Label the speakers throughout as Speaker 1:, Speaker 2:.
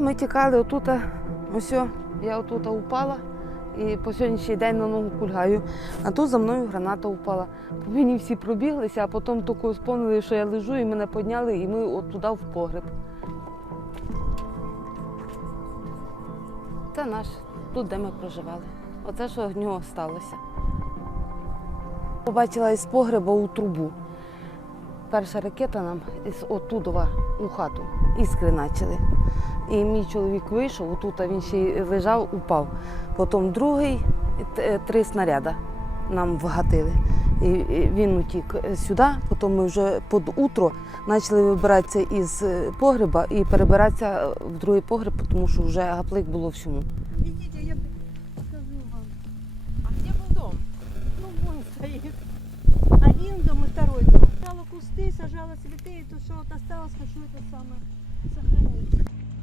Speaker 1: Ми тікали отут, ось, я отут упала і по сьогоднішній день на ногу кульгаю. А тут за мною граната упала. Мені всі пробіглися, а потім тільки спомнили, що я лежу, і мене підняли, і ми от туди в погреб. Це наш, тут, де ми проживали. Оце, що в нього сталося. Побачила із погреба у трубу. Перша ракета нам із оттудова у хату. Іскри почали. І мій чоловік вийшов, отут а він ще й лежав, упав. Потім другий, т- три снаряда нам вгатили. І і він утік сюди, потім ми вже під утро почали вибиратися із е, погреба і перебиратися в другий погреб, тому що вже гаплик було всьому.
Speaker 2: Идите, я покажу вам.
Speaker 3: А где был дом?
Speaker 2: Ну, вон стоит. Один дом и второй дом. Сажала кусты, сажала цветы, и то, что вот осталось, хочу это самое сохранить.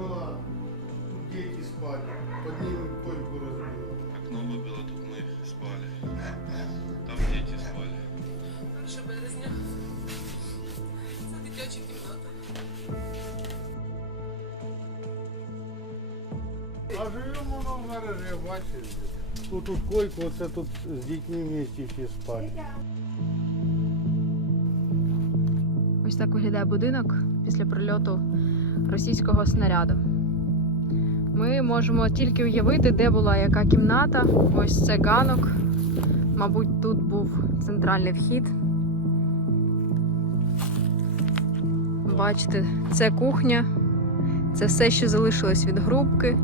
Speaker 4: была, тут дети спали, под ним койку разбила.
Speaker 5: Окно выбило, тут мы спали. Там дети спали.
Speaker 3: 1 березня. Це дитяча кімната.
Speaker 4: А живемо воно в гаражі, бачиш. Тут тут койку, оце тут з дітьми вместе всі спали.
Speaker 6: Ось так виглядає будинок після прильоту російського снаряду. Ми можемо тільки уявити, де була яка кімната. Ось це ганок. Мабуть, тут був центральний вхід. Бачите, це кухня. Це все, що залишилось від грубки.